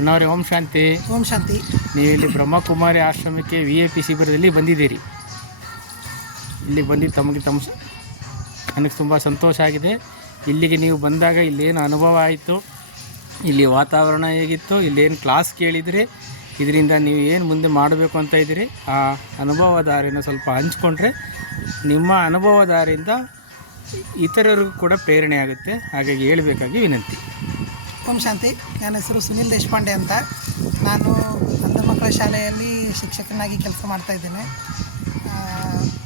ಅಣ್ಣವರೇ ಓಂ ಶಾಂತಿ. ಓಂ ಶಾಂತಿ. ನೀವು ಇಲ್ಲಿ ಬ್ರಹ್ಮಕುಮಾರಿ ಆಶ್ರಮಕ್ಕೆ VIP ಶಿಬಿರದಲ್ಲಿ ಬಂದಿದ್ದೀರಿ. ಇಲ್ಲಿ ಬಂದು ನನಗೆ ತುಂಬ ಸಂತೋಷ ಆಗಿದೆ. ಇಲ್ಲಿಗೆ ನೀವು ಬಂದಾಗ ಇಲ್ಲೇನು ಅನುಭವ ಆಯಿತು, ಇಲ್ಲಿ ವಾತಾವರಣ ಹೇಗಿತ್ತು, ಇಲ್ಲೇನು ಕ್ಲಾಸ್ ಕೇಳಿದರೆ, ಇದರಿಂದ ನೀವು ಏನು ಮುಂದೆ ಮಾಡಬೇಕು ಅಂತ ಇದ್ದೀರಿ, ಆ ಅನುಭವಧಾರೆಯನ್ನು ಸ್ವಲ್ಪ ಹಂಚ್ಕೊಂಡ್ರೆ ನಿಮ್ಮ ಅನುಭವಧಾರೆಯಿಂದ ಇತರರಿಗೂ ಕೂಡ ಪ್ರೇರಣೆ ಆಗುತ್ತೆ. ಹಾಗಾಗಿ ಹೇಳಬೇಕಾಗಿ ವಿನಂತಿ. ಓಂ ಶಾಂತಿ. ನನ್ನ ಹೆಸರು ಸುನಿಲ್ ದೇಶಪಾಂಡೆ ಅಂತ. ನಾನು ಅಂಧ ಮಕ್ಕಳ ಶಾಲೆಯಲ್ಲಿ ಶಿಕ್ಷಕನಾಗಿ ಕೆಲಸ ಮಾಡ್ತಾಯಿದ್ದೇನೆ.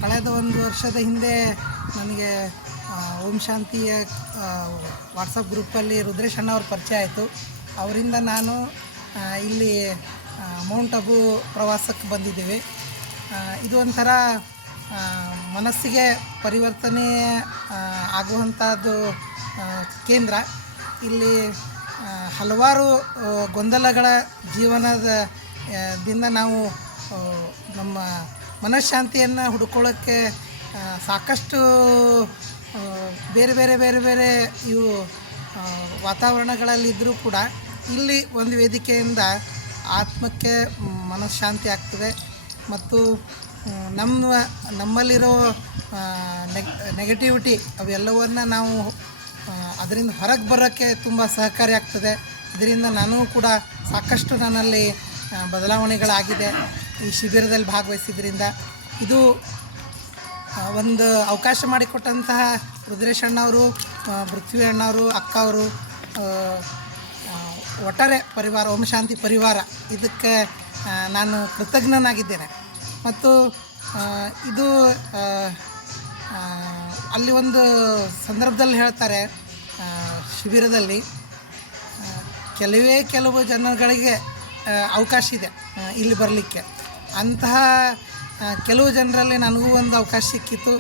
ಕಳೆದ 1 ವರ್ಷದ ಹಿಂದೆ ನನಗೆ ಓಂ ಶಾಂತಿಯ ವಾಟ್ಸಪ್ ಗ್ರೂಪಲ್ಲಿ ರುದ್ರೇಶ್ ಅಣ್ಣವ್ರ ಪರಿಚಯ ಆಯಿತು. ಅವರಿಂದ ನಾನು ಇಲ್ಲಿ ಮೌಂಟ್ ಅಬು ಪ್ರವಾಸಕ್ಕೆ ಬಂದಿದ್ದೇವೆ. ಇದು ಒಂಥರ ಮನಸ್ಸಿಗೆ ಪರಿವರ್ತನೆ ಆಗುವಂಥದ್ದು ಕೇಂದ್ರ. ಇಲ್ಲಿ ಹಲವಾರು ಗೊಂದಲಗಳ ಜೀವನದಿಂದ ನಾವು ನಮ್ಮ ಮನಃಶಾಂತಿಯನ್ನು ಹುಡುಕೊಳ್ಳೋಕ್ಕೆ ಸಾಕಷ್ಟು ಬೇರೆ ಬೇರೆ ಬೇರೆ ಬೇರೆ ಇವು ವಾತಾವರಣಗಳಲ್ಲಿದ್ದರೂ ಕೂಡ ಇಲ್ಲಿ ಒಂದು ವೇದಿಕೆಯಿಂದ ಆತ್ಮಕ್ಕೆ ಮನಃಶಾಂತಿ ಆಗ್ತದೆ ಮತ್ತು ನಮ್ಮಲ್ಲಿರೋ ನೆಗೆಟಿವಿಟಿ ಅವೆಲ್ಲವನ್ನು ನಾವು ಅದರಿಂದ ಹೊರಗೆ ಬರೋಕ್ಕೆ ತುಂಬ ಸಹಕಾರಿ ಆಗ್ತದೆ. ಇದರಿಂದ ನಾನು ಕೂಡ ಸಾಕಷ್ಟು ನನ್ನಲ್ಲಿ ಬದಲಾವಣೆಗಳಾಗಿದೆ ಈ ಶಿಬಿರದಲ್ಲಿ ಭಾಗವಹಿಸಿದ್ರಿಂದ. ಇದು ಒಂದು ಅವಕಾಶ ಮಾಡಿಕೊಟ್ಟಂತಹ ರುದ್ರೇಶ್ ಅಣ್ಣವರು, ಪೃಥ್ವಿ ಅಣ್ಣವರು, ಅಕ್ಕ ಅವರು, ಒಟ್ಟಾರೆ ಪರಿವಾರ ಓಂ ಶಾಂತಿ ಪರಿವಾರ, ಇದಕ್ಕೆ ನಾನು ಕೃತಜ್ಞನಾಗಿದ್ದೇನೆ. ಮತ್ತು ಇದು ಅಲ್ಲಿ ಒಂದು ಸಂದರ್ಭದಲ್ಲಿ ಹೇಳ್ತಾರೆ, ಶಿಬಿರದಲ್ಲಿ ಕೆಲವು ಜನಗಳಿಗೆ ಅವಕಾಶ ಇದೆ ಇಲ್ಲಿ ಬರಲಿಕ್ಕೆ. ಅಂತಹ ಕೆಲವು ಜನರಲ್ಲಿ ನನಗೂ ಒಂದು ಅವಕಾಶ ಸಿಕ್ಕಿತ್ತು.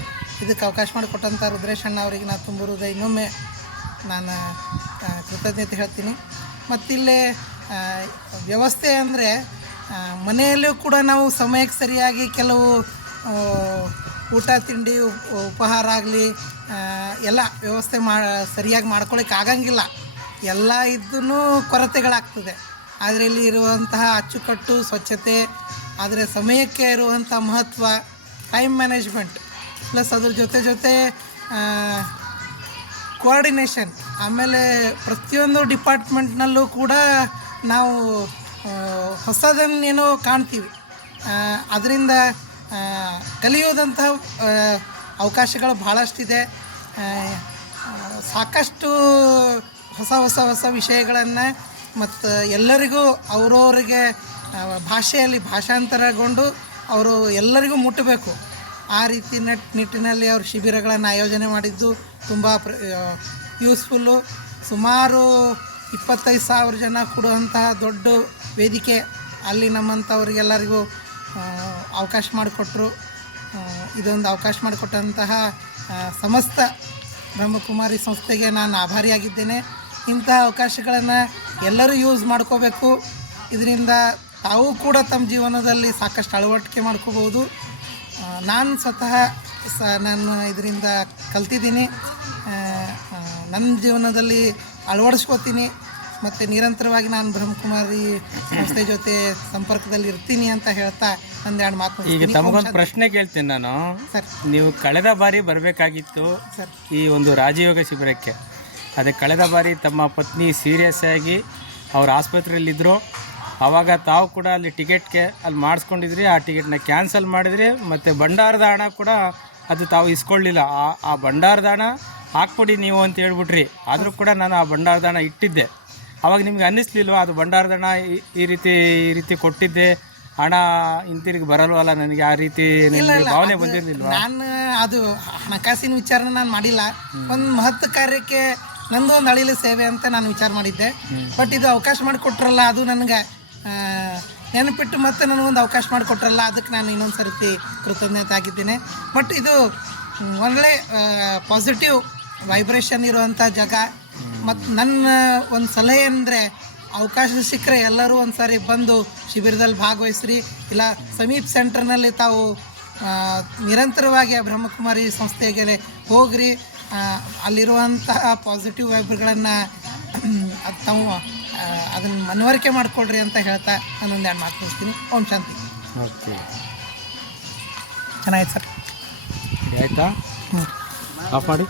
ಇದಕ್ಕೆ ಅವಕಾಶ ಮಾಡಿಕೊಟ್ಟಂಥ ರುದ್ರೇಶ್ ಅಣ್ಣ ಅವರಿಗೆ ನಾನು ತುಂಬ ಇನ್ನೊಮ್ಮೆ ನಾನು ಕೃತಜ್ಞತೆ ಹೇಳ್ತೀನಿ. ಮತ್ತಿಲ್ಲೇ ವ್ಯವಸ್ಥೆ ಅಂದರೆ ಮನೆಯಲ್ಲೂ ಕೂಡ ನಾವು ಸಮಯಕ್ಕೆ ಸರಿಯಾಗಿ ಕೆಲವು ಊಟ ತಿಂಡಿ ಉಪಹಾರ ಆಗಲಿ ಎಲ್ಲ ವ್ಯವಸ್ಥೆ ಸರಿಯಾಗಿ ಮಾಡ್ಕೊಳ್ಳೋಕೆ ಆಗಂಗಿಲ್ಲ. ಎಲ್ಲ ಇದ್ದೂ ಕೊರತೆಗಳಾಗ್ತದೆ. ಆದರೆ ಇಲ್ಲಿ ಇರುವಂತಹ ಅಚ್ಚುಕಟ್ಟು, ಸ್ವಚ್ಛತೆ, ಆದರೆ ಸಮಯಕ್ಕೆ ಇರುವಂಥ ಮಹತ್ವ, ಟೈಮ್ ಮ್ಯಾನೇಜ್ಮೆಂಟ್, ಪ್ಲಸ್ ಅದ್ರ ಜೊತೆ ಕೋಆರ್ಡಿನೇಷನ್, ಆಮೇಲೆ ಪ್ರತಿಯೊಂದು ಡಿಪಾರ್ಟ್ಮೆಂಟ್ನಲ್ಲೂ ಕೂಡ ನಾವು ಹೊಸದನ್ನೇನೋ ಕಾಣ್ತೀವಿ. ಅದರಿಂದ ಕಲಿಯೋದಂತಹ ಅವಕಾಶಗಳು ಭಾಳಷ್ಟಿದೆ. ಸಾಕಷ್ಟು ಹೊಸ ವಿಷಯಗಳನ್ನು ಮತ್ತು ಎಲ್ಲರಿಗೂ ಅವರವರಿಗೆ ಭಾಷೆಯಲ್ಲಿ ಭಾಷಾಂತರಗೊಂಡು ಅವರು ಎಲ್ಲರಿಗೂ ಮುಟ್ಟಬೇಕು. ಆ ರೀತಿ ನಿಟ್ಟಿನಲ್ಲಿ ಅವರು ಶಿಬಿರಗಳನ್ನು ಆಯೋಜನೆ ಮಾಡಿದ್ದು ತುಂಬ ಯೂಸ್ಫುಲ್ಲು. ಸುಮಾರು 25,000 ಜನ ಕೊಡುವಂತಹ ದೊಡ್ಡ ವೇದಿಕೆ. ಅಲ್ಲಿ ನಮ್ಮಂಥವ್ರಿಗೆಲ್ಲರಿಗೂ ಅವಕಾಶ ಮಾಡಿಕೊಟ್ರು. ಇದೊಂದು ಅವಕಾಶ ಮಾಡಿಕೊಟ್ಟಂತಹ ಸಮಸ್ತ ಬ್ರಹ್ಮಕುಮಾರಿ ಸಂಸ್ಥೆಗೆ ನಾನು ಆಭಾರಿಯಾಗಿದ್ದೇನೆ. ಇಂತಹ ಅವಕಾಶಗಳನ್ನು ಎಲ್ಲರೂ ಯೂಸ್ ಮಾಡ್ಕೋಬೇಕು. ಇದರಿಂದ ತಾವು ಕೂಡ ತಮ್ಮ ಜೀವನದಲ್ಲಿ ಸಾಕಷ್ಟು ಅಳವಡಿಕೆ ಮಾಡ್ಕೋಬೋದು. ನಾನು ಸ್ವತಃ ನಾನು ಇದರಿಂದ ಕಲ್ತಿದ್ದೀನಿ, ನನ್ನ ಜೀವನದಲ್ಲಿ ಅಳವಡಿಸ್ಕೋತೀನಿ ಮತ್ತು ನಿರಂತರವಾಗಿ ನಾನು ಬ್ರಹ್ಮಕುಮಾರಿ ಸಂಸ್ಥೆ ಜೊತೆ ಸಂಪರ್ಕದಲ್ಲಿ ಇರ್ತೀನಿ ಅಂತ ಹೇಳ್ತಾ ಒಂದೆರಡು ಮಾತು. ಈಗ ತಮಗೊಂದು ಪ್ರಶ್ನೆ ಕೇಳ್ತೀನಿ ನಾನು. ಸರ್, ನೀವು ಕಳೆದ ಬಾರಿ ಬರಬೇಕಾಗಿತ್ತು ಸರ್ ಈ ಒಂದು ರಾಜಯೋಗ ಶಿಬಿರಕ್ಕೆ. ಅದೇ ಕಳೆದ ಬಾರಿ ತಮ್ಮ ಪತ್ನಿ ಸೀರಿಯಸ್ ಆಗಿ ಅವ್ರ ಆಸ್ಪತ್ರೆಯಲ್ಲಿದ್ದರು. ಆವಾಗ ತಾವು ಕೂಡ ಅಲ್ಲಿ ಟಿಕೆಟ್ಗೆ ಅಲ್ಲಿ ಮಾಡಿಸ್ಕೊಂಡಿದ್ರಿ. ಆ ಟಿಕೆಟ್ನ ಕ್ಯಾನ್ಸಲ್ ಮಾಡಿದ್ರಿ. ಮತ್ತು ಭಂಡಾರದ ಹಣ ಕೂಡ ಅದು ತಾವು ಇಸ್ಕೊಳ್ಳಿಲ್ಲ. ಆ ಭಂಡಾರದ ಹಣ ಹಾಕ್ಬಿಡಿ ನೀವು ಅಂತ ಹೇಳ್ಬಿಟ್ರಿ. ಆದರೂ ಕೂಡ ನಾನು ಆ ಭಂಡಾರದ ಹಣ ಇಟ್ಟಿದ್ದೆ. ಆವಾಗ ನಿಮ್ಗೆ ಅನ್ನಿಸ್ಲಿಲ್ವ ಅದು ಭಂಡಾರದ ಹಣ ಈ ರೀತಿ ಕೊಟ್ಟಿದ್ದೆ, ಹಣ ಹಿಂತಿರುಗಿ ಬರಲ್ವಲ್ಲ ನನಗೆ, ಆ ರೀತಿ ಭಾವನೆ ಬಂದಿರಲಿಲ್ವ? ನಾನು ಅದು ಹಣಕಾಸಿನ ವಿಚಾರನ ನಾನು ಮಾಡಿಲ್ಲ. ಒಂದು ಮಹತ್ವ ಕಾರ್ಯಕ್ಕೆ ನಂದು ಒಂದು ಅಳಿಲು ಸೇವೆ ಅಂತ ನಾನು ವಿಚಾರ ಮಾಡಿದ್ದೆ. ಬಟ್ ಇದು ಅವಕಾಶ ಮಾಡಿಕೊಟ್ರಲ್ಲ, ಅದು ನನಗೆ ನೆನಪಿಟ್ಟು ಮತ್ತೆ ನನಗೊಂದು ಅವಕಾಶ ಮಾಡಿಕೊಟ್ರಲ್ಲ, ಅದಕ್ಕೆ ನಾನು ಇನ್ನೊಂದು ಸರ್ತಿ ಕೃತಜ್ಞತೆ ಆಗಿದ್ದೇನೆ. ಬಟ್ ಇದು ಒಳ್ಳೆ ಪಾಸಿಟಿವ್ ವೈಬ್ರೇಷನ್ ಇರುವಂಥ ಜಾಗ. ಮತ್ತು ನನ್ನ ಒಂದು ಸಲಹೆ ಅಂದರೆ ಅವಕಾಶ ಸಿಕ್ಕರೆ ಎಲ್ಲರೂ ಒಂದು ಸಾರಿ ಬಂದು ಶಿಬಿರದಲ್ಲಿ ಭಾಗವಹಿಸ್ರಿ. ಇಲ್ಲ ಸಮೀಪ್ ಸೆಂಟರ್ನಲ್ಲಿ ತಾವು ನಿರಂತರವಾಗಿ ಆ ಬ್ರಹ್ಮಕುಮಾರಿ ಸಂಸ್ಥೆಗೆ ಹೋಗ್ರಿ. ಅಲ್ಲಿರುವಂತಹ ಪಾಸಿಟಿವ್ ವೈಬ್ಗಳನ್ನು ತಾವು ಅದನ್ನು ಮನವರಿಕೆ ಮಾಡಿಕೊಡ್ರಿ ಅಂತ ಹೇಳ್ತಾ ನಾನೊಂದು 2 ಮಾತು ಮುಗಿಸ್ತೀನಿ. ಓಂ ಶಾಂತಿ. ಓಕೆ, ಚೆನ್ನಾಗಿತ್ತು ಸರ್. ಆಯಿತಾ? ಆಫ್ ಮಾಡಿ.